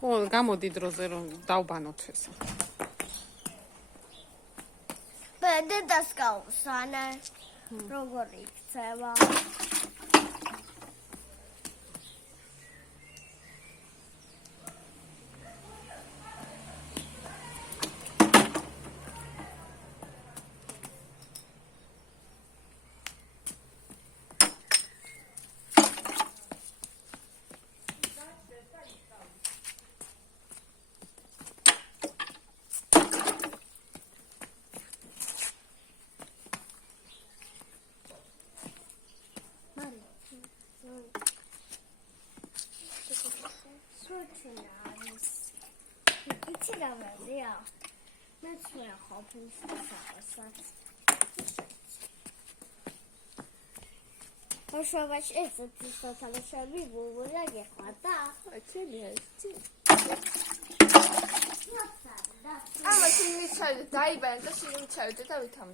გამოდი დროზე რომ დავბანოთ ესა. ბედე დასკაუსანა. როგორი იქცევა? It's a idea. That's where hoping for How much is it? So tell us, shall we go again? I'm a tiny child, die by the same child that I will come.